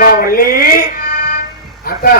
வள்ளி அக்கா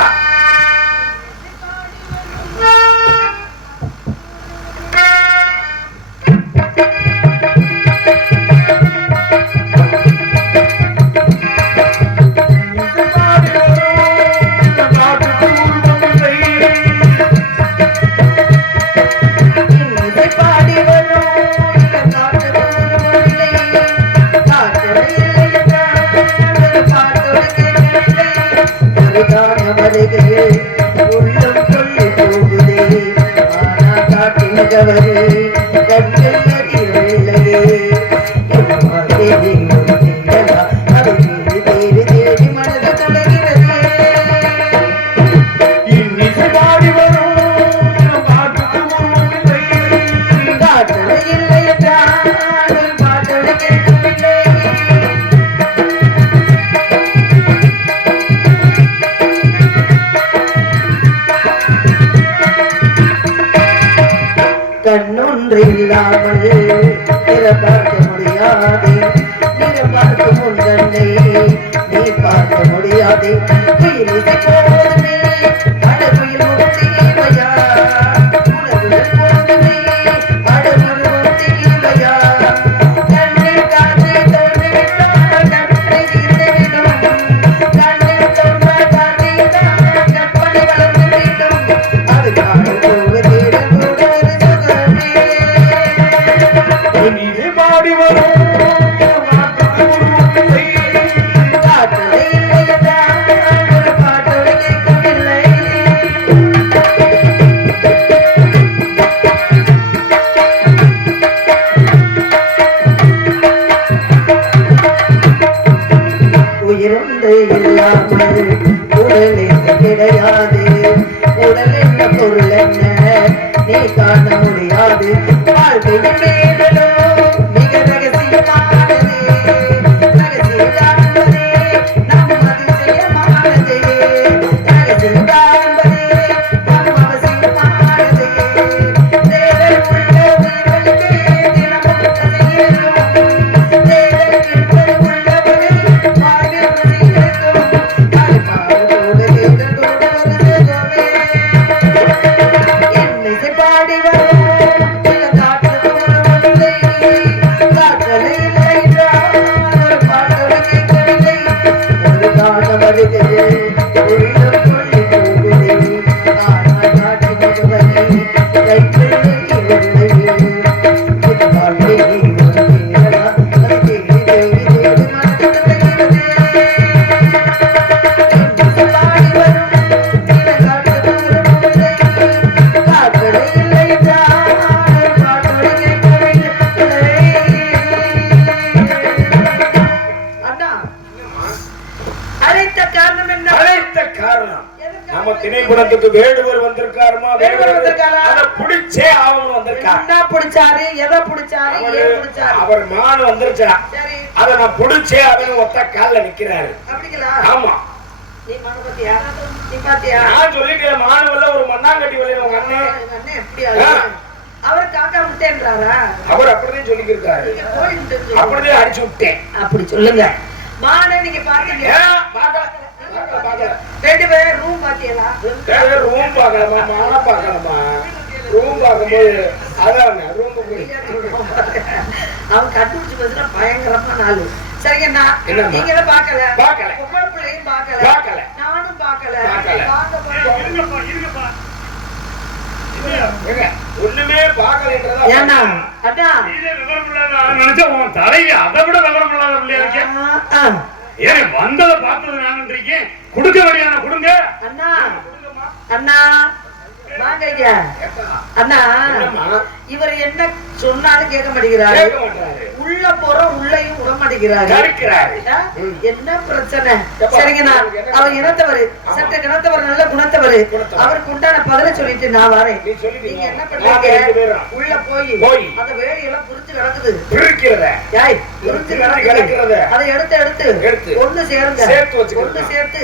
கண்ணொன்று இல்லாமல் பார்க்க முடியாது, நீங்க பார்க்க முன்கண்ணை நீ பார்க்க முடியாது. குயிலிசை போதுமே அடகுயில் முக்திவையா, உணர்வுகள் போதுமே அடகுருவம் தீவையா. கண்ணில் காற்றை தோன்றிவிட்டால் கற்பனை தீர்ந்துவிடும், கண்ணில் தோன்றால் காற்றில்தான் கற்பனை வளர்ந்துவிடும். அது காதல் போவது பாடி வரும் உயிரொன்று இல்லாமல் உடல் என்ன கிடையாது, உடல் என்ன பொருள் என்ன நீ காண முடியாது. வாழ்க்கையின் மேலோ மிக ரகசியமானது, ரகசியம் காண்பதே நம் அதிசயமானது, ரகசியம் காண்பதே நம் அவசியமானது. தேவை உள்ள உயிர்களுக்கு தினமும் கதையேறும், தேவை என்பது உள்ளவரை வாழ்வில் ருசியிருக்கும். அழுப்பாவோடு தேடல் கூட ஒரு சுகமே. என்னை பாடி வரும் திணைக்குடத்துக்கு வேடுவர் வந்திருக்காருமா, வேடுவர் வந்திருக்காரா? அத புடிச்சே ஆவணும் வந்திருக்காரு. என்ன புடிச்சாரு, எதை புடிச்சாரு, ஏன் புடிச்சாரு? அவர் மான் வந்துருச்சா, சரி அத நான் புடிச்சே அவன் ஒத்த கால்ல நிக்கிறாரு. அப்படிங்களா? ஆமா. நீ மான் பாத்தியா? நீ பாத்தியா? நான் சொல்லிட்டேன் மானுவல்ல ஒரு மண்ணாங்கட்டி வளைய உங்க அண்ணே எப்படியா? அவர் காக்கா விட்டேன்றாரா? அவர் அப்படியே சொல்லிக்கிருக்காரு. அப்படியே அடிச்சு விட்டேன். அப்படி சொல்லுங்க. மானை நீங்க பாத்தீங்க? பாக்கல. ரெண்டு பேரும் ரூம் பாத்தீங்களா? ரூம் பார்க்கலாமா, மான பார்க்கலாமா? ரூம் பார்க்கும்போது அதான் ரூம் அவன் கண்டுபிடிச்சு பார்த்தா பயங்கரமான ஆளு. சரிங்கண்ணா, நீங்க தான் பாக்கல, பாக்கல பிள்ளையும் பாக்கல, பாக்கல நானும் பாக்கல. ஒண்ணுமே பாக்கலன்றதா ஏன்னா அண்ணா இதே விவரம் இல்லாத நினைச்சா உன் தலைய அதை விட விவரம் இல்லாத பிள்ளையா இருக்கேன். ஏன் வந்ததை பார்த்தது நான்ன்றீங்க, கொடுக்க வேண்டியான கொடுங்க அண்ணா. அண்ணா வாங்க ஐயா. அண்ணா இவர் என்ன சொன்னாலும் கேட்க மாட்டேங்கிறாரு, உள்ள போற உள்ளையும் விட மாட்டேங்கிறாரு. என்ன பிரச்சனை? சரிங்கண்ணா, அவர் இனத்தவர், சட்ட கிணத்தவர், நல்ல குணத்தவர். அவருக்கு உண்டான பதில சொல்லிட்டு நான் வரேன். நீங்க என்ன பண்றீங்க? உள்ள போய் அந்த வேலையெல்லாம் புரிஞ்சு கிடக்குது, அதை எடுத்து ஒண்ணு சேருங்க, ஒண்ணு சேர்த்து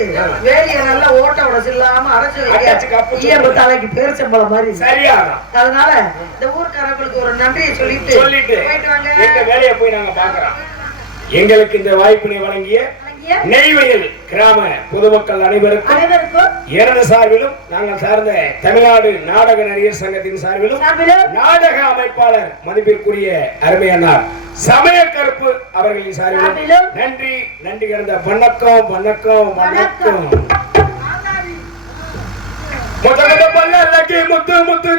வேலையை நல்லா ஓட்ட உடச்சு இல்லாம அரைச்சு தலைக்கு பேரிச்சம்பளம் மாதிரி சரியா. அதனால இந்த ஊர்க்காரங்களுக்கு ஒரு நன்றியை சொல்லிட்டு போயிட்டு வாங்க. எங்க வேலையை போய் நாங்க பாக்குறோம். எங்களுக்கு இந்த வாய்ப்பினை வழங்கிய நெய்வேலி கிராம பொதுமக்கள் அனைவருக்கும் எனது சார்பிலும் நாங்கள் சார்ந்த தமிழ்நாடு நாடக நடிகர் சங்கத்தின் சார்பிலும் நாடக அமைப்பாளர் மதிப்பிற்குரிய அருமையன்னார் சமய கருப்பு அவர்களின் சார்பிலும் நன்றி நன்றி கிடந்த வணக்கம் வணக்கம் வணக்கம். முத்து முத்து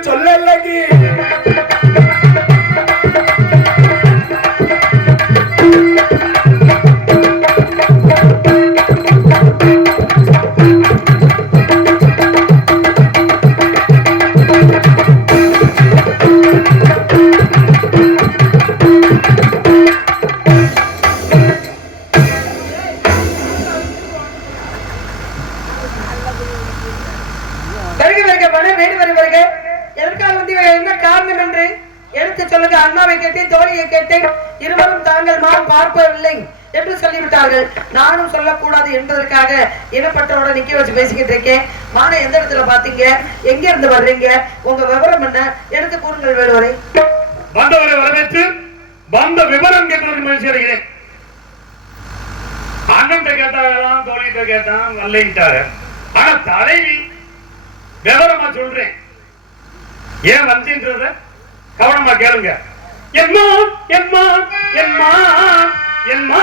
சொல்லி அண்ணாவை கேட்டேன், தோழியை கேட்டேன், இருவரும் தாங்கள் மாம் பார்ப்பதில்லை என்று சொல்லிவிட்டார்கள். நானும் சொல்லக்கூடாது என்பதற்காக இனப்பட்டோட நிக்க வச்சு பேசிக்கிட்டு இருக்கேன். மான எந்த இடத்துல பாத்தீங்க, எங்க இருந்து வர்றீங்க, உங்க விவரம் என்ன எடுத்து கூறுங்கள். வேடுவரை வந்தவரை வரவேற்று வந்த விவரம் கேட்டு மகிழ்ச்சி அடைகிறேன். அண்ணன் கேட்டாங்களாம், தோழிகிட்ட கேட்டான், நல்லிட்டாரு. ஆனா தலைவி விவரமா சொல்றேன், ஏன் வந்தீன்றத கவனமா கேளுங்க. எம்மா எம்மா எம்மா எம்மா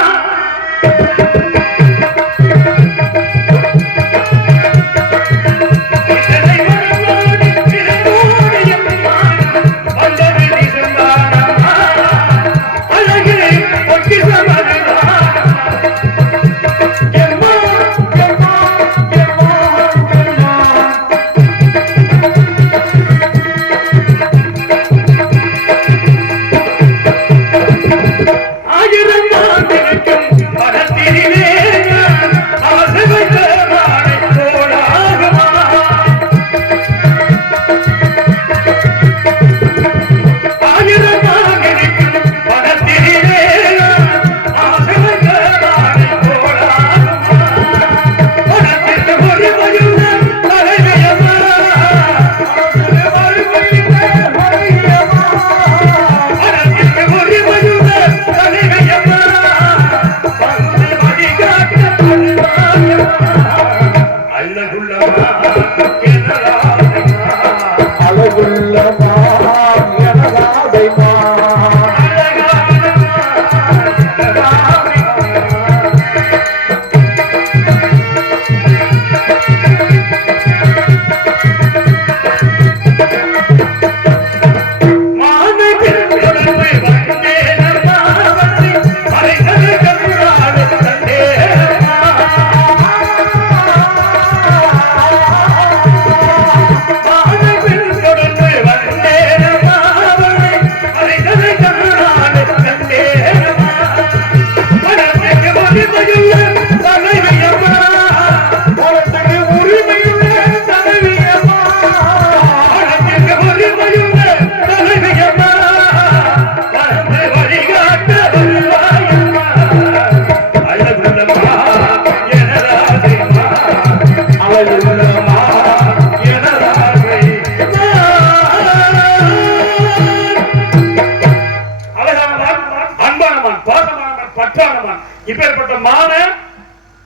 இப்பேற்பட்ட மான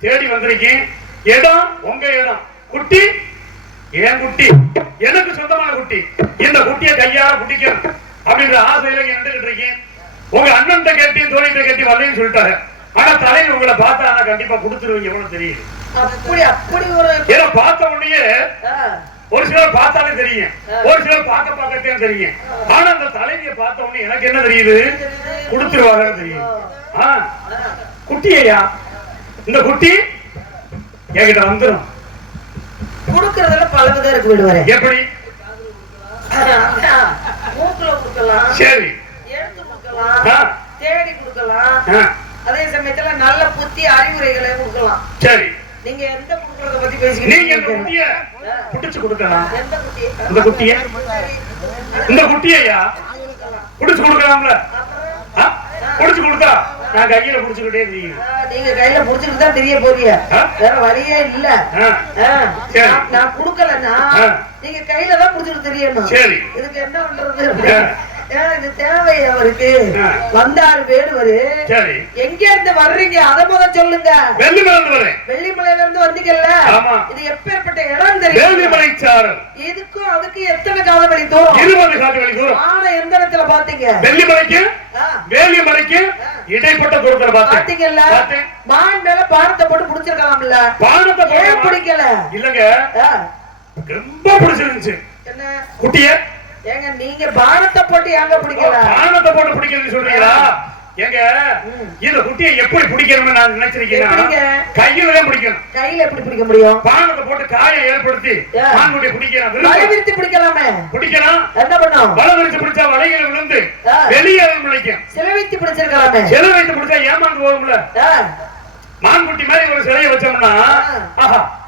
தேடி வந்திருக்கேன். இடம் உங்க இடம், குட்டி என் குட்டி, எனக்கு சொந்தமான குட்டி. இந்த குட்டியை கையால குட்டிக்கணும் அப்படின்ற ஆசையில நின்றுகிட்டு இருக்கேன். உங்க அண்ணன் கேட்டி தோழிட்ட கேட்டி வரலன்னு சொல்லிட்டாரு. ஆனா தலைவர் உங்களை பார்த்தா கண்டிப்பா கொடுத்துருவீங்க, எவ்வளவு தெரியுது. ஏன்னா பார்த்த உடனே ஒரு சிலர் பார்த்தாலே தெரியும், ஒரு சிலர் பார்க்கத்தே தெரியும். ஆனா அந்த தலைவியை பார்த்த உடனே எனக்கு என்ன தெரியுது, கொடுத்துருவாங்கன்னு தெரியும். குட்டியா இந்த குட்டி என்கிட்ட வந்துடும். கொடுக்கறதுல பல விதம் இருக்கு. விடுவாரு எப்படி மூக்குல கொடுக்கலாம், சரி எடுத்து கொடுக்கலாம், தேடி கொடுக்கலாம், அதே சமயத்துல நல்ல புத்தி அறிவுரைகளை கொடுக்கலாம். சரி, நீங்க எந்த குடுக்கறத பத்தி பேசிக்கிட்டு நீங்க இந்த குட்டிய புடிச்சு கொடுக்கலாம். எந்த குட்டிய? இந்த குட்டிய, இந்த குட்டியையா புடிச்சு கொடுக்கலாம்ல? புடிச்சு கொடுத்தா நான் கையில புடிச்சுக்கிட்டே தெரியும். நீங்க கையில புடிச்சுக்கிட்டு தான் தெரிய போறீங்க, வேற வழியே இல்ல. நான் குடுக்கலன்னா நீங்க கையில தான் புடிச்சுட்டு தெரியணும். சரி, இதுக்கு என்ன பண்றது? இது தேவை அவருக்கு. வந்தாரு வேடுவரு. சரி. எங்க இருந்து வர்றீங்க அத முதல்ல சொல்லுங்க. வெள்ளிமலையில வரேன். வெள்ளிமலையில இருந்து வந்தீங்கல்ல? ஆமா. இது எப்பேற்பட்ட இடம் தெரியும்? வெள்ளிமலை சாரல். இதுக்கும் அதுக்கு எத்தனை காதவழி தூரம்? 20 காதவழி தூரம். ஆனா எந்த இடத்துல பாத்தீங்க? வெள்ளிமலைக்கு வேலிமலைக்கு இடைப்பட்ட தூரத்துல பாத்தீங்கல்ல? மான் மேல பானத்தை போட்டு புடிச்சிருக்கலாம்ல? பானத்தை ஏன் பிடிக்கல? இல்லங்க ரொம்ப பிடிச்சிருந்துச்சு. என்ன குட்டிய? ஏங்க நீங்க பானத்தை போட்டு ஏங்க பிடிக்கல? பானத்தை போட்டு பிடிக்கலன்னு சொல்றீங்களா? ஏங்க இந்த குட்டியை எப்படி பிடிக்கணும்னு நான் நினைச்சிருக்கேன். கையில தான் பிடிக்கணும். கையில எப்படி பிடிக்க முடியும்? பானத்தை போட்டு காயை ஏற்படுத்தி மான்குட்டியை பிடிக்கணும். வலைவிரித்து பிடிக்கலாமே? பிடிக்கலாம். என்ன பண்ணும்? வலைவிரித்து பிடிச்சா வலையில விழுந்து வெளியே பிடிக்கும். சிலை வைத்து பிடிச்சிருக்கலாமே? சிலை வைத்து பிடிச்சா ஏமாந்து போகும்ல. மான்குட்டி மாதிரி ஒரு சிலையை வச்சோம்னா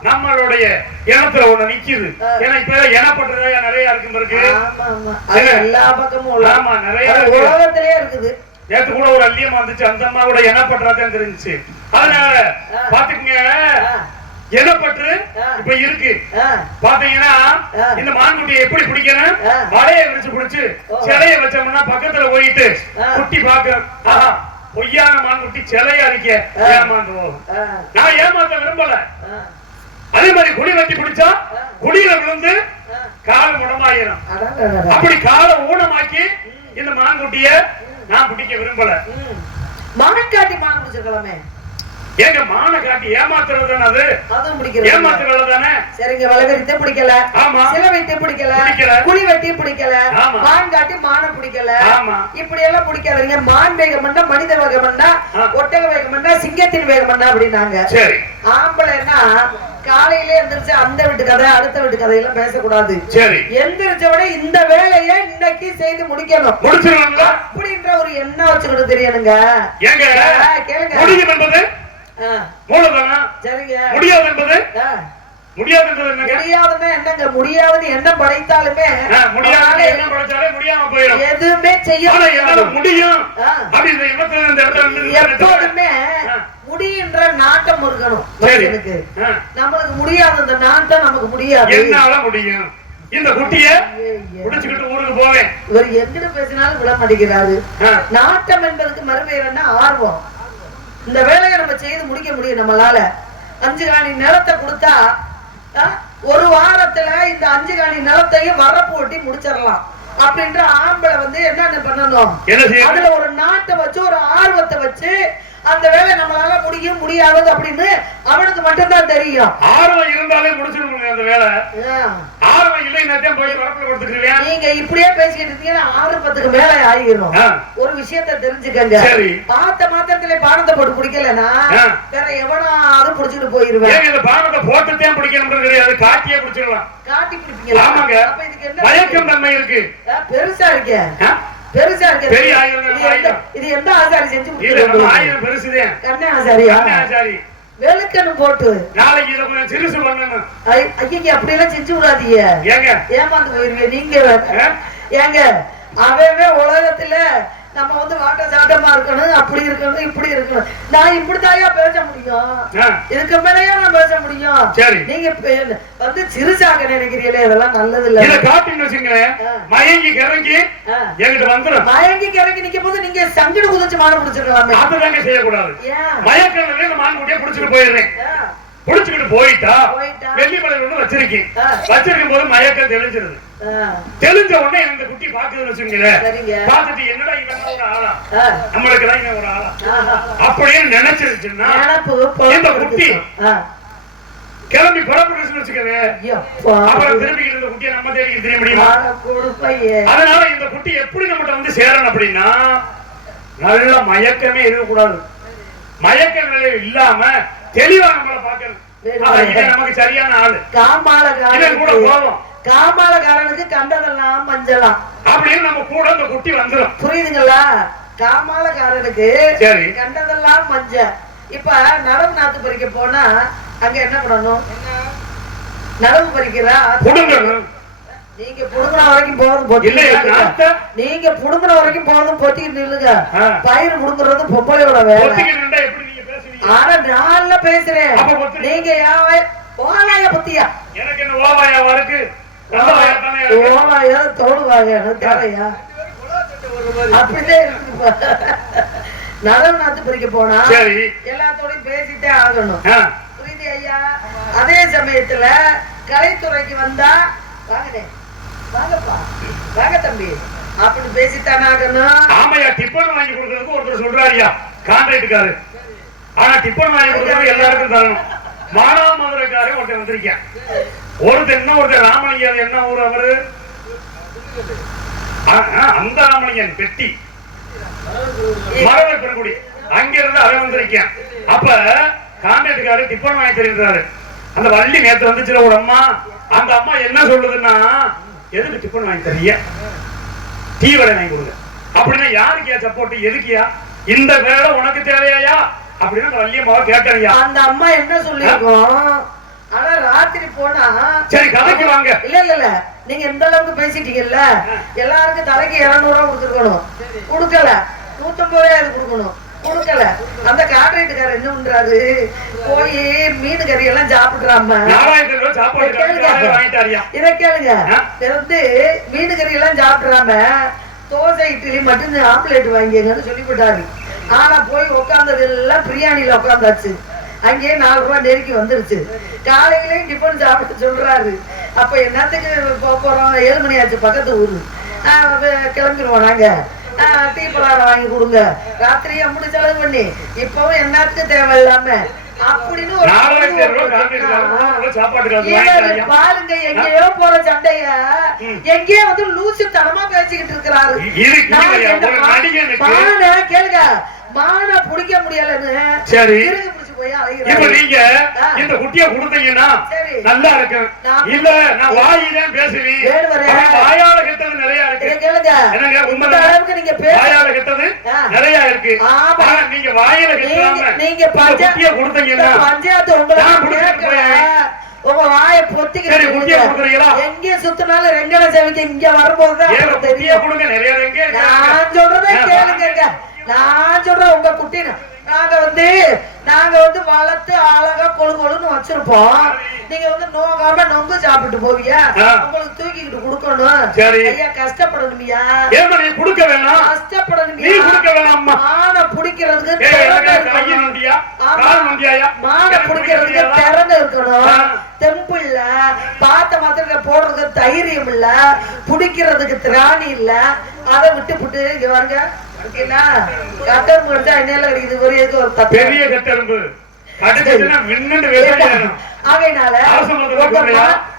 நம்மளுடைய இனத்துல ஒண்ணு நிக்குது. ஏன்னா இப்ப இனப்பட்டதா நிறைய இருக்கு. எல்லா பக்கமும் ஆமா நிறைய உலகத்திலே இருக்குது. நேத்து கூட ஒரு அள்ளியம்மா வந்துச்சு. அந்த அம்மா கூட இனப்பற்றதான் தெரிஞ்சிச்சு. அதனால பாத்துக்கங்க இனப்பற்று இப்ப இருக்கு. பாத்தீங்கன்னா இந்த மான்குட்டியை எப்படி பிடிக்கணும்? வலையை விரிச்சு பிடிச்சு சிலைய வச்சோம்னா பக்கத்துல போயிட்டு குட்டி பாக்க பொய்யான மான்குட்டி சிலையா இருக்க ஏமாந்துவோம். நான் ஏமாத்த விரும்பல. அதே மாதிரி குழி வெட்டி பிடிச்சா குழியில விழுந்து கால முடமாயிரும். அப்படி கால ஊனமாக்கி இந்த மான்குட்டிய நான் பிடிக்க விரும்பல. மானக்காட்டி மான பிடிச்சிருக்கலாமே? ஏங்க மான காட்டி ஏமாத்துறது தானே அது? அதுவும் பிடிக்கல. ஏமாத்துறது தானே? சரிங்க. வலகரித்தே பிடிக்கல. ஆமா. சிலை வைத்தே பிடிக்கல. குழி வெட்டி பிடிக்கல. மான் காட்டி மான பிடிக்கல. ஆமா. இப்படி எல்லாம் பிடிக்காதீங்க. மான் வேகம்னா மனித வேகம்னா ஒட்டக வேகம்னா சிங்கத்தின் வேகம்னா அப்படினாங்க. சரி. ஆம்பளைன்னா காலையிலே எந்திரிச்சு அந்த வீட்டு கதை அடுத்த வீட்டு கதையெல்லாம் பேசக்கூடாது. சரி. எந்திரிச்ச உடனே இந்த வேலையை இன்னைக்கு செய்து முடிக்கணும். முடிச்சிருவாங்க அப்படின்ற ஒரு எண்ணம் வச்சுக்கிட்டு தெரியணுங்க. ஏங்க கேளுங்க. முடியும் என்பது மூலதனம். சரிங்க. முடியாது என்பது முடியாதுன்றது என்னங்க? முடியாதுன்னா என்னங்க? முடியாதுன்னு என்ன படைத்தாலுமே முடியாது என்ன படைச்சாலே முடியாம போயிடும். எதுவுமே செய்ய முடியும் அப்படின்ற எண்ணத்துல இந்த இடத்துல எப்போதுமே முடியுன்ற நாட்டம் இருக்கணும் மனுஷனுக்கு. நம்மளுக்கு முடியாது அந்த நாட்டம் நமக்கு முடியாது. என்னால முடியும். இந்த குட்டிய புடிச்சுக்கிட்டு ஊருக்கு போவேன். இவர் எங்கிட்ட பேசினாலும் விட மாட்டேங்கிறாரு. நாட்டம் என்பதுக்கு மறுபெயர் என்ன? ஆர்வம். இந்த வேலையை நம்ம செய்து முடிக்க முடியும் நம்மளால. 5 காணி நிலத்தை கொடுத்தா ஒரு வாரத்துல இந்த 5 காணி நிலத்தையும் வரப்பு ஓட்டி முடிச்சிடலாம் அப்படின்ற ஆம்பளை என்ன பண்ணணும்? அதுல ஒரு நாட்டை வச்சு ஒரு ஆர்வத்தை வச்சு அந்த வேலை நம்மளால முடியும் முடியாது அப்படின்னு அவனுக்கு மட்டும்தான் தெரியும். ஆர்வம் இருந்தாலே முடிச்சிருக்கணும் அந்த வேலை. ஆர்வம் இல்லைன்னா போய் வரப்புல கொடுத்துக்கிறீங்க. நீங்க இப்படியே பேசிக்கிட்டு இருந்தீங்கன்னா 6-10க்கு மேல ஆகிரும். ஒரு விஷயத்தை தெரிஞ்சுக்கங்க. பார்த்த மாத்திரத்திலே பானத்தை போட்டு பிடிக்கலன்னா வேற எவனாவது பிடிச்சிட்டு போயிருவேன். இந்த பானத்தை போட்டுதான் பிடிக்கணும் கிடையாது, காட்டியே பிடிச்சிடலாம். காட்டி பிடிப்பீங்களா? ஆமாங்க. அப்ப இதுக்கு என்ன மயக்கம் தன்மை இருக்கு? பெருசா இருக்கே. பெருசா இருக்கு. பெரிய ஆயுதம். இது எந்த ஆசாரி செஞ்சு கொடுத்தது? ஆயுதம் பெருசுதே. கண்ணே ஆசாரியா? கண்ணே ஆசாரி. வெளுக்கன்னு போட்டு நாளைக்கு இத கொஞ்சம் சிறுசு பண்ணணும். ஐயா அப்படி எல்லாம் செஞ்சு விடாதீங்க. ஏங்க ஏமாந்து போயிருவீங்க நீங்க. ஏங்க அவவே உலகத்துல நம்ம வாட்ட சாட்டமா இருக்கணும், அப்படி இருக்கணும், இப்படி இருக்கணும். நான் இப்படித்தாயா பேச முடியும், இதுக்கு மேலேயா நான் பேச முடியும். நீங்க சிறுசாக நினைக்கிறீங்களே, இதெல்லாம் நல்லது இல்ல. இத காட்டின்னு வச்சுங்களேன், மயங்கி கிறங்கி என்கிட்ட வந்துடும். மயங்கி கிறங்கி நிக்கும் போது நீங்க சங்கிடு குதிச்சு மாடு பிடிச்சிருக்கலாமே. அதுதாங்க செய்யக்கூடாது. மயக்கத்துல இந்த மான் குட்டியை பிடிச்சிட்டு போயிடுறேன். புடிச்சுக்கிட்டு போயிட்டா வெள்ளிமலையில ஒண்ணு வச்சிருக்கேன். வச்சிருக்கும் போது மயக்கம் தெளிஞ்சிருது. தெளிஞ்ச உடனே இந்த குட்டி பாக்குதுன்னு வச்சுங்களேன், பாத்துட்டு என்னடா இவன் ஒரு ஆளா, நம்மளுக்கு தான் இவன் ஒரு ஆளா அப்படின்னு நினைச்சிருச்சுன்னா இந்த குட்டி கிளம்பி புறப்படுச்சுன்னு வச்சுக்கவே, அப்புறம் திரும்பிக்கிட்டு இந்த குட்டியை நம்ம தேடிக்கிட்டு தெரிய முடியுமா? அதனால இந்த குட்டி எப்படி நம்மகிட்ட சேரணும் அப்படின்னா, நல்ல மயக்கமே இருக்கக்கூடாது. மயக்க நிலை இல்லாம தெளிவா நம்மள பாக்கிறது. நமக்கு சரியான ஆளு. காமாலகாரனுக்கு கண்டதெல்லாம் மஞ்சளாம் அப்படின்னு நம்ம கூட இந்த குட்டி வந்துடும். புரியுதுங்களா? காமாலகாரனுக்கு கண்டதெல்லாம் மஞ்சள். இப்ப நடவு நாத்து பறிக்க போனா அங்க என்ன பண்ணணும்? நடவு பறிக்கிறா நீங்க புடுங்குற வரைக்கும் போதும் போட்டி, நீங்க புடுங்குற வரைக்கும் போதும் போட்டிக்கு நில்லுங்க. பயிர் புடுங்குறது பொம்பளையோட வேலை. ஆனா நான் பேசுறேன், நீங்க ஓவாயா பத்தியா? எனக்கு என்ன ஓவாயாவா இருக்கு? ஓவாயா தோடுவாயா தேவையா? அப்படியே நடவு நாத்து பிரிக்க போனா சரி எல்லாத்தோடையும் பேசிட்டே ஆகணும். புரியுது ஐயா? அதே சமயத்துல கலைத்துறைக்கு வந்தா வாங்கனே வாங்கப்பா வாங்க தம்பி அப்படி பேசித்தானே ஆகணும். ஆமையா டிப்பன் வாங்கி கொடுக்கறதுக்கு ஒருத்தர் சொல்றாருயா கான்ட்ராக்டுக்காரு. ஆனா டிப்பன் வாங்கி கொடுக்கறது எல்லாருக்கும் தரணும். மானாமதுரைக்காரே ஒருத்தர் வந்திருக்கேன். ஒருத்தர் என்ன ஒருத்தர் ராமலிங்கம் என்ன ஊர் அவரு அந்த ராமலிங்கன் பெட்டி மரபை பெருங்குடி அங்கிருந்து அவன் வந்திருக்கேன். அப்ப கான்ட்ராக்டுக்காரு டிப்பன் வாங்கி தருகிறாரு. அந்த வள்ளி நேற்று வந்துச்சுல ஒரு அம்மா, அந்த அம்மா என்ன சொல்லுதுன்னா எதுக்கு டிப்பன் வாங்கி தரீங்க, டீ வடை வாங்கி கொடுங்க அப்படின்னா யாருக்கியா சப்போர்ட், எதுக்கியா இந்த வேலை உனக்கு தேவையா அப்படின்னு அந்த வள்ளியம்மாவை கேட்கறியா? அந்த அம்மா என்ன சொல்லிருக்கோம், ஆனா ராத்திரி போனா சரி கதைக்கு வாங்க. இல்ல நீங்க இந்த அளவுக்கு பேசிட்டீங்கல்ல, எல்லாருக்கும் தலைக்கு 200 ரூபா கொடுத்துருக்கணும், கொடுக்கல 150 ரூபாய் கொடுக்கணும், கொடுக்கல. அந்த கான்ட்ராக்டுக்காரர் என்ன பண்றாரு, போய் மீன் கறி எல்லாம் சாப்பிடுறாம இதை கேளுங்க, வந்து மீன் கறி எல்லாம் சாப்பிடுறாம தோசை இட்லி மட்டும் ஆம்லேட் வாங்கிங்கன்னு சொல்லிவிட்டாரு. ஆனா போய் உட்கார்ந்தது எல்லாம் பிரியாணியில உட்கார்ந்தாச்சு. அங்கேயே 4 ரூபாய் நெருக்கி வந்துருச்சு. காலையிலேயும் டிஃபன் சாப்பிட்டு சொல்றாரு. அப்ப என்னத்துக்கு போறோம், 7 மணி ஆச்சு, பக்கத்து ஊரு கிளம்பிடுவோம் நாங்க, டீ பலாரம் வாங்கி கொடுங்க, ராத்திரியே அப்படி செலவு பண்ணி இப்பவும் என்னத்துக்கு தேவையில்லாம அப்படின்னு பாருங்க. எங்கேயோ போற சண்டைய எங்கேயோ வந்து லூசு தனமா பேசிக்கிட்டு இருக்கிறாரு. கேளுங்க, மான புடிக்க முடியலன்னு இப்ப நீங்க இந்த குட்டிய கொடுத்தீங்கன்னா நல்லா இருக்கு. இல்ல நான் வாயிதான் பேசுவேன், வாயால கெட்டது நிறைய இருக்கு. என்னங்க உண்மைதான், நீங்க வாயால கெட்டது நிறைய இருக்கு. நீங்க வாயில கெட்டாம நீங்க குட்டிய கொடுத்தீங்கன்னா பஞ்சாயத்து உங்களை உங்க வாய பொத்திக்கிறீங்களா, எங்க சுத்தினாலும் ரெங்கட செவிக்கு இங்க வரும்போதுதான் நான் சொல்றதே கேளுங்க. நான் சொல்றேன், உங்க குட்டின நாங்க வந்து வளர்த்து அழகா கொழுன்னு வச்சிருப்போம். நீங்க வந்து நோகாம நொங்கு சாப்பிட்டு போவியா, உங்களுக்கு தூக்கிக்கிட்டு கொடுக்கணும். ஐயா கஷ்டப்படணுமியா, கொடுக்க வேணாம், கஷ்டப்படணுமியா. மான பிடிக்கிறதுக்கு மான பிடிக்கிறதுக்கு திறந்து இருக்கணும், தெம்பு இல்ல, பார்த்த மாத்திர போடுறதுக்கு தைரியம் இல்ல, பிடிக்கிறதுக்கு திராணி இல்ல. அதை விட்டு புட்டு இங்க வாருங்க, பெரிய கட்டெரும்பு ஆகையினால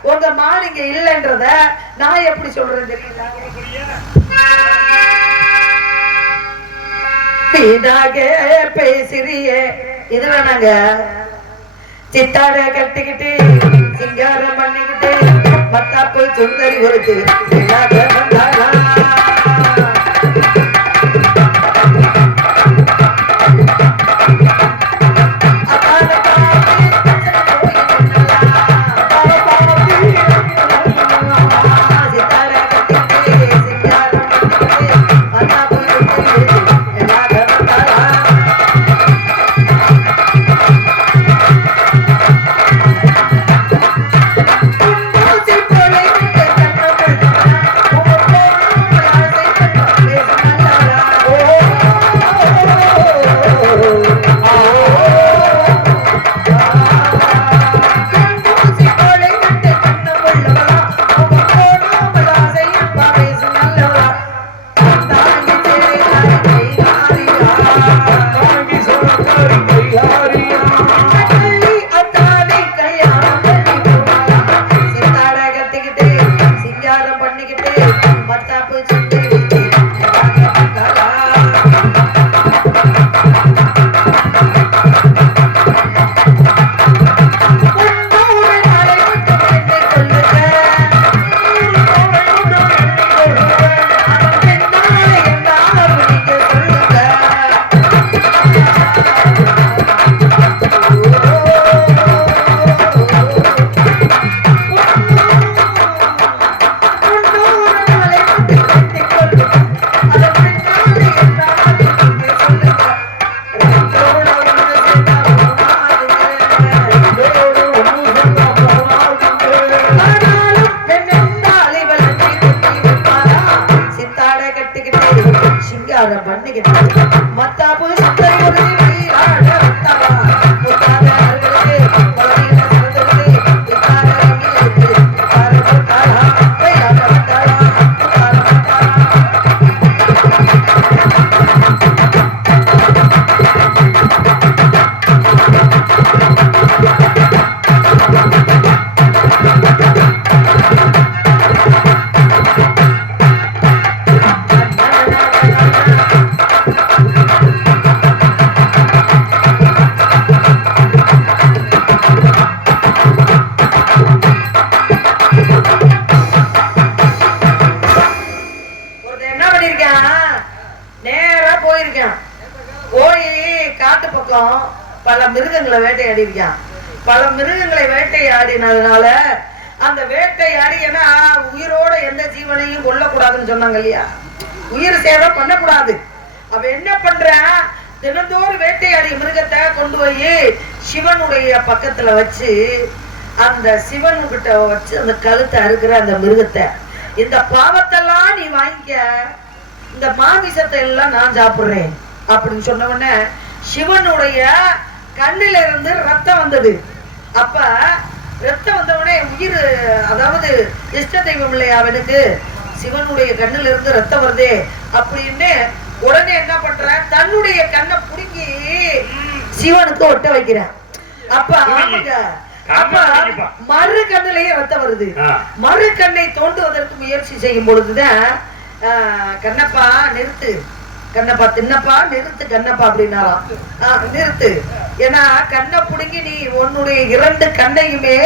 உங்க மான் இங்க இல்லைன்றத நான் எப்படி சொல்றேன் தெரியல. பேசிறியே இது வேணாங்க, சித்தாட கட்டிக்கிட்டு சிங்காரம் பண்ணிக்கிட்டு மத்தாப்பு சுந்தரி ஒருக்கு மிருகங்களை வேட்டையாடி இருக்கான். பல மிருகங்களை வேட்டையாடினதுனால அந்த வேட்டையாடி, ஏன்னா உயிரோட எந்த ஜீவனையும் கொல்லக்கூடாதுன்னு சொன்னாங்க இல்லையா, உயிர் சேதம் பண்ணக்கூடாது. அவ என்ன பண்ற, தினந்தோறும் வேட்டையாடிய மிருகத்தை கொண்டு போய் சிவனுடைய பக்கத்துல வச்சு அந்த சிவன் கிட்ட வச்சு அந்த கழுத்தை அறுக்கிற அந்த மிருகத்தை, இந்த பாவத்தெல்லாம் நீ வாங்கிக்க, இந்த மாமிசத்தை எல்லாம் நான் சாப்பிடுறேன் அப்படின்னு சொன்ன உடனே சிவனுடைய கண்ணில இருந்து ரத்தம் வந்தது. அப்ப ரத்தம் வந்த உடனே உயிர், அதாவது இஷ்ட தெய்வம் இல்லையா அவனுக்கு, சிவனுடைய கண்ணில இருந்து ரத்தம் வருதே அப்படின்னு உடனே என்ன பண்ற, தன்னுடைய கண்ணை புடுங்கி சிவனுக்கு ஒட்ட வைக்கிறேன். அப்ப மறு கண்ணிலேயே ரத்தம் வருது. மறு கண்ணை தோண்டுவதற்கு முயற்சி செய்யும் பொழுதுதான் கண்ணப்பா நிறுத்து, கண்ணப்பா தின்னப்பா நிறுத்து, கண்ணப்பா அப்படின்னாலாம் நிறுத்து. ஏன்னா கண்ணை புடுங்கி நீ உன்னுடைய 2 கண்ணையுமே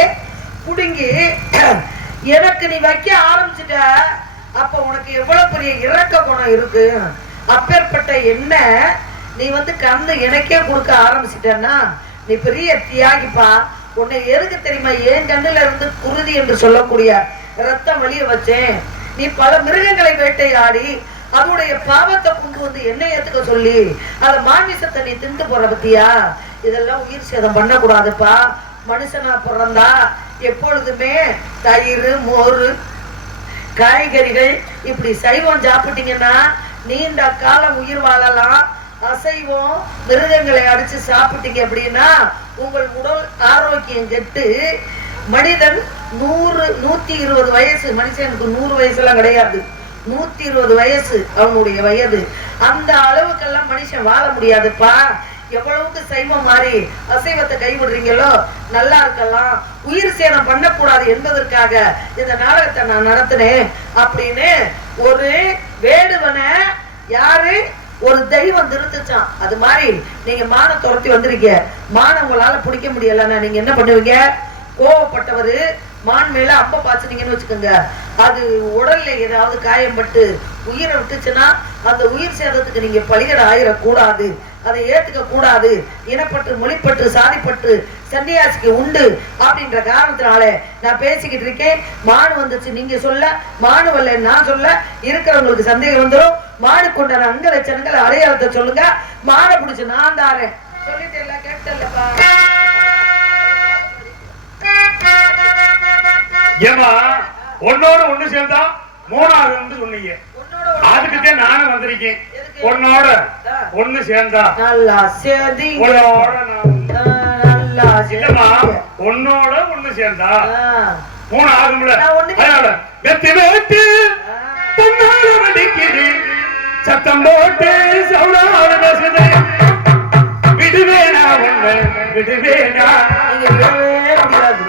புடுங்கி எனக்கு நீ வைக்க ஆரம்பிச்சுட்ட, அப்ப உனக்கு எவ்வளவு பெரிய இரக்க குணம் இருக்கு. அப்பேற்பட்ட என்ன நீ கண்ணு எனக்கே கொடுக்க ஆரம்பிச்சிட்டன்னா நீ பெரிய தியாகிப்பா. உன்னை எதுக்கு தெரியுமா, ஏன் கண்ணுல இருந்து குருதி என்று சொல்லக்கூடிய ரத்தம் வெளிய வச்சேன். நீ பல மிருகங்களை வேட்டையாடி அவனுடைய பாவத்தை கொண்டு என்ன ஏத்துக்க சொல்லி அத மாமிசத்தை நீ திண்டு போற பத்தியா, இதெல்லாம் உயிர் சேதம் பண்ணக்கூடாதுப்பா. மனுஷனா பிறந்தா எப்பொழுதுமே தயிர், மோர், காய்கறிகள் இப்படி சைவம் சாப்பிட்டீங்கன்னா நீண்ட காலம் உயிர் வாழலாம். அசைவம் மிருகங்களை அடிச்சு சாப்பிட்டீங்க அப்படின்னா உங்கள் உடல் ஆரோக்கியம் கெட்டு மனிதன் 100-120 வயசு, மனுஷனுக்கு 100 வயசுலாம் கிடையாது, 120 வயசு அவனுடைய வயது. அந்த அளவுக்கெல்லாம் மனுஷன் வாழ முடியாதுப்பா. எவ்வளவுக்கு சைவம் மாறி அசைவத்தை கைவிடுறீங்களோ நல்லா இருக்கலாம். உயிர் சேதம் பண்ணக்கூடாது என்பதற்காக இந்த நாடகத்தை நான் நடத்தினேன் அப்படின்னு ஒரு வேடுவனை யாரு ஒரு தெய்வம் திருத்துச்சான். அது மாதிரி நீங்க மான துரத்தி வந்திருக்கீங்க, மான உங்களால பிடிக்க முடியலன்னா நீங்க என்ன பண்ணுவீங்க, கோவப்பட்டவரு மான் மேல அம்ப பாய்ச்சினீங்கன்னு வச்சுக்கோங்க, அது உடல்ல ஏதாவது காயம்பட்டு உயிரை விட்டுச்சுன்னா அந்த உயிர் சேதத்துக்கு நீங்க பலிகட ஆயிடக்கூடாது, அதை ஏத்துக்க கூடாது. இனப்பற்று, மொழிப்பற்று, சாதிப்பற்று சன்னியாசிக்கு உண்டு அப்படின்ற காரணத்தினால நான் பேசிக்கிட்டு இருக்கேன். மானு வந்துச்சு நீங்க சொல்ல, மானு வரல நான் சொல்ல, இருக்கிறவங்களுக்கு சந்தேகம் வந்துடும். மானுக்கு உண்டான அங்க லட்சணங்கள் அடையாளத்தை சொல்லுங்க, மானை பிடிச்சு நான் தாரேன் சொல்லிட்டு எல்லாம் கேட்டல்லப்பா. ஏமா ஒன்னோட ஒண்ணு சேர்ந்தா 3ஆவது சொன்னீங்க, அதுக்கிட்டே நானும் வந்திருக்கேன். உன்னோட ஒண்ணு சேர்ந்தா நல்லா சேதி, இல்லம்மா உன்னோட ஒண்ணு சேர்ந்தா 3 ஆகும்ல. அதனால வெத்தி வேட்டு பொன்னால வடிக்குது, சத்தம் போட்டு சவுடால பேசுது, விடுவேனா ஒண்ணு விடுவேனா, நீங்க விடவே முடியாது.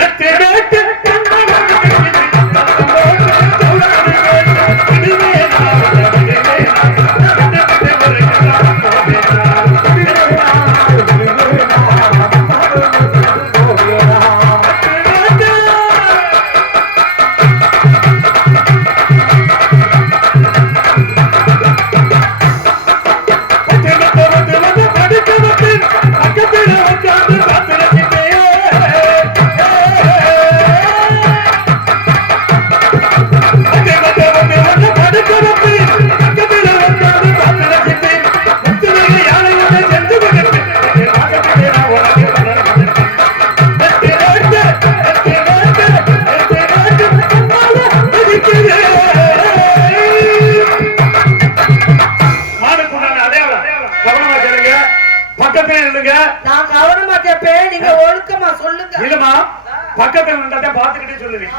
வெத்தி வேட்டு பொன்னால வடிக்குது, சத்தம் போட்டு சவுடால பேசுது, விடுவேனா ஒண்ணு விடுவேனா, பக்கத்துல நின்றா பாத்துக்கிட்டே சொல்லுவேன்.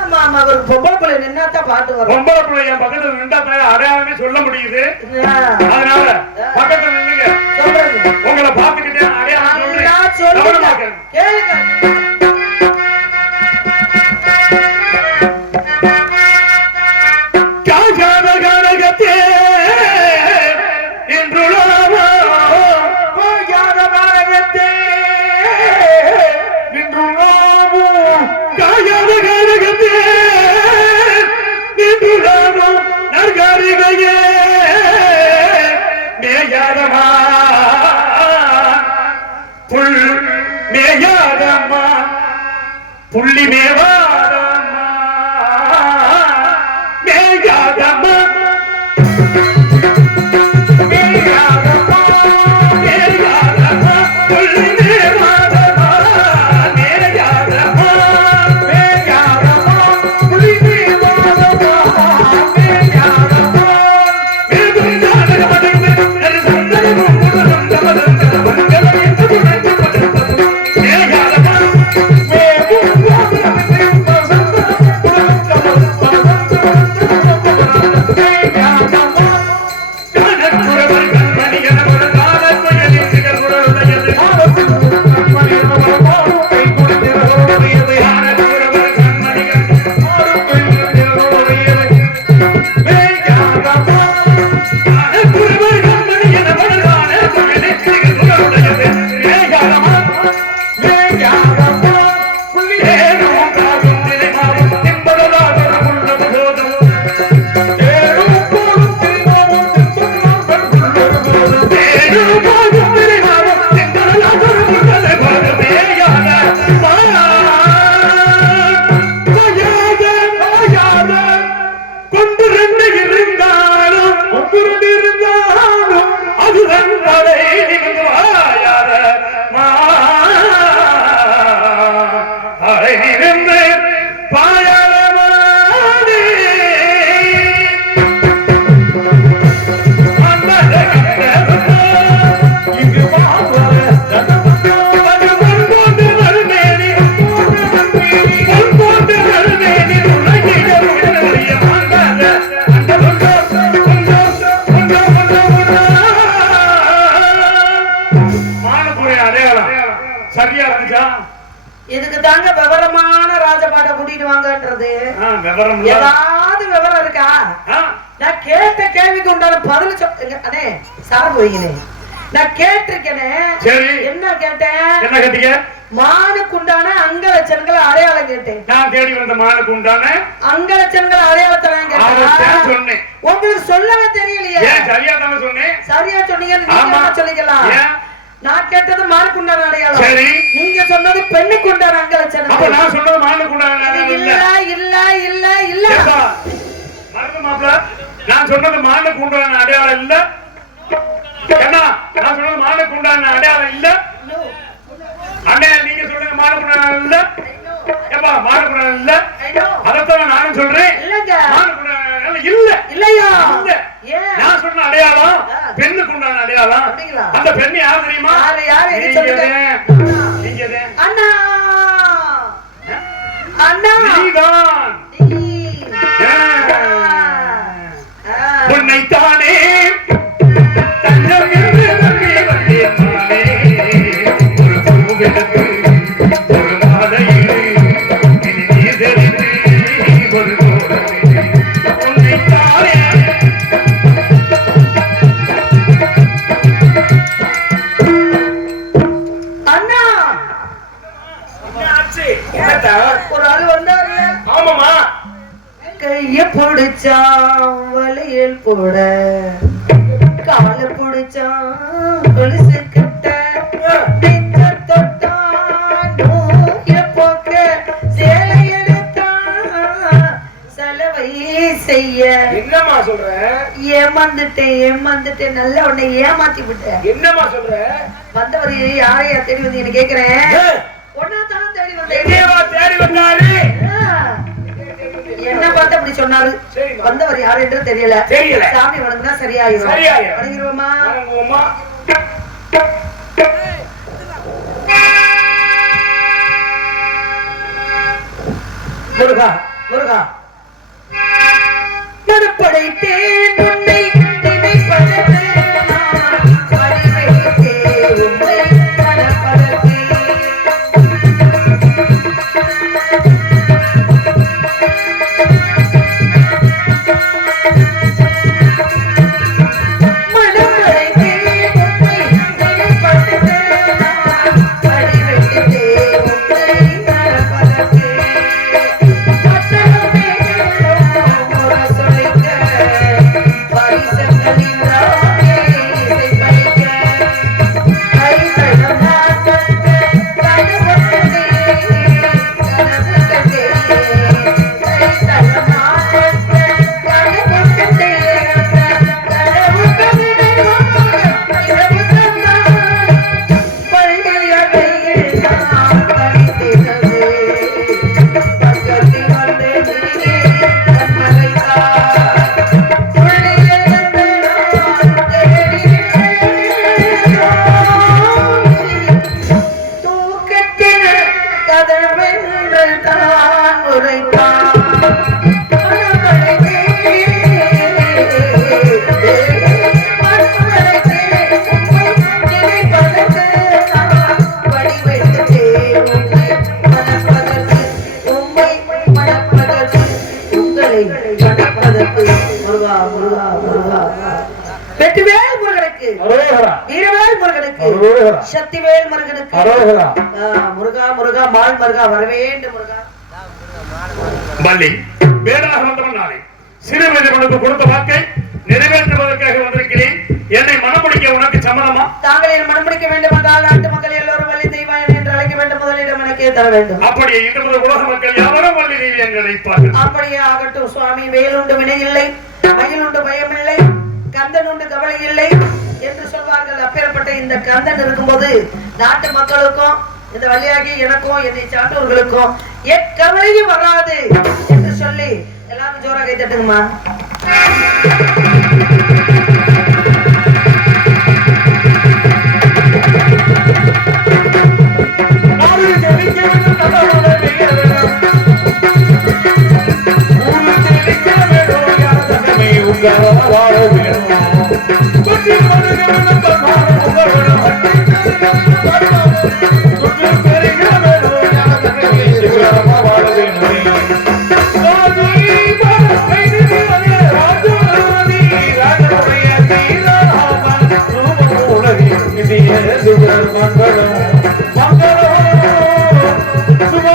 ஆமா ஆமா, ஒரு பொம்பளை பிள்ளை நின்னாதான் பாட்டு வரும். பொம்பளை பிள்ளை என் பக்கத்துல நின்றா அடையாளமே சொல்ல முடியுது. அதனால பக்கத்துல நின்னுங்க, உங்களை பாத்துக்கிட்டே அடையாளம் சொல்லுங்க. மேயாதம்மா புள்ளி மேவாதம்மா மேயாதம்மா மேயாதம்மா மேயாதம்மா புள்ளி மேவாதம்மா மேயாதம்மா மேயாதம்மா புள்ளி மேவாதம்மா மேயாதம்மா இதுக்கு தாங்க விவரமான ராஜபாட்டை கூட்டிட்டு வாங்கன்றது. ஏதாவது விவரம் இருக்கா? நான் கேட்ட கேள்விக்கு உண்டான பதில் சொல்லுங்க. சார்பு வைக்கிறேன். நான் கேட்டிருக்கேனே. என்ன கேட்டேன்? என்ன கேட்டீங்க? மானுக்கு உண்டான அங்க லட்சணங்கள் அடையாளம் கேட்டேன். நான் தேடி வந்த மானுக்கு உண்டான அங்க லட்சணங்கள் அடையாளத்தை சொன்னேன். உங்களுக்கு சொல்லவே தெரியலையே. சரியா தானே சொன்னேன். சரியா சொன்னீங்க. சொல்லிக்கலாம். நான் கேட்டது மானுக்கு உண்டான அடையாளம். சரி. நீங்க சொன்னது பெண்ணுக்கு உண்டான அங்க லட்சணம். அப்ப நான் சொன்னது மானுக்கு உண்டான இல்ல இல்ல இல்ல இல்ல. மறந்து மாப்ள. நான் சொன்னது மானுக்கு உண்டான அடையாளம் இல்ல. என்ன? நான் சொன்னது மானுக்கு உண்டான அடையாளம் இல்ல. அண்ணே நீங்க சொல்றது மானுக்கு உண்டான இல்ல. ஏப்பா மானுக்கு உண்டான இல்ல. அதத்தான் நானும் சொல்றேன். இல்லங்க. மானுக்கு உண்டான இல்ல. இல்லையா? இல்ல. நான் சொன்ன அடையாளம் பெண்ணுக்கு உண்டான அடையாளம். அந்த பெண் யார் தெரியுமா? யாரு நீங்க அண்ணா அண்ணா நீதான் உன்னைத்தானே தஞ்சம் என்று நம்பி வந்தேன் நானே. ஒரு பூவெடுத்து ஒரு மாலையில் இனி நீ தெரிந்து ஒரு உன்னைத்தானே ஒரு ஆள் வந்தாரு. ஆமாமா. கைய பிடிச்சா வளையல் போட, கால பிடிச்சா கொலுசு கட்ட, தொட்டா நோய போக்க, சேலை எடுத்தா செலவை செய்ய. என்னமா சொல்ற? ஏமாந்துட்டேன் நல்ல உன்னை ஏமாத்தி விட்டேன். என்னமா சொல்ற? வந்தவர் யாரையா தேடி வந்து என்ன கேக்குறேன். என்ன பார்த்து அப்படி சொன்னாரு. வந்தவர் யாரு என்று தெரியல. சாமி வணங்கினா சரியாயிரும். வணங்கிருவோமா? முருகா முருகா நடுப்படைத்தேன் உன்னை நினைப்பதற்கு நான் பரிவைத்தேன் உன்னை மனப்பதற்கு. Bye. கதவென்று தான் உரைத்தான் வெற்றிவேல் முருகனுக்கு வீரவேல் முருகனுக்கு சக்திவேல் முருகனுக்கு முருகா முருகா மால் முருகா வரவேண்டு முருகா பள்ளி வேடாக வந்தவன் நானே சிறுவயது உனக்கு கொடுத்த வாக்கை நிறைவேற்றுவதற்காக வந்திருக்கிறேன் என்னை மனமுடிக்க உனக்கு சம்மதமா தாங்கள் என் மனமுடிக்க வேண்டும் என்றால் நாட்டு மக்கள் எல்லோரும் வள்ளி தெய்வம் என்று அழைக்க வேண்டும் முதலிடம் எனக்கே தர வேண்டும் அப்படியே இன்று முதல் உலக மக்கள் யாவரும் வள்ளி தெய்வம் என்று அழைப்பார்கள் அப்படியே ஆகட்டும் சுவாமி வேலுண்டு வினை இல்லை மயிலுண்டு பயமில்லை கந்தன் உண்டு கவலை இல்லை என்று சொல்வார்கள் அப்பேற்பட்ட இந்த கந்தன் இருக்கும்போது நாட்டு மக்களுக்கும் இந்த வழியாகி எனக்கும் என்னை சார்ந்தவர்களுக்கும் எக்கவலையும் வராது என்று சொல்லி எல்லாரும் ஜோரா கை தட்டுங்கம்மா மங்களம் மங்களம் சுப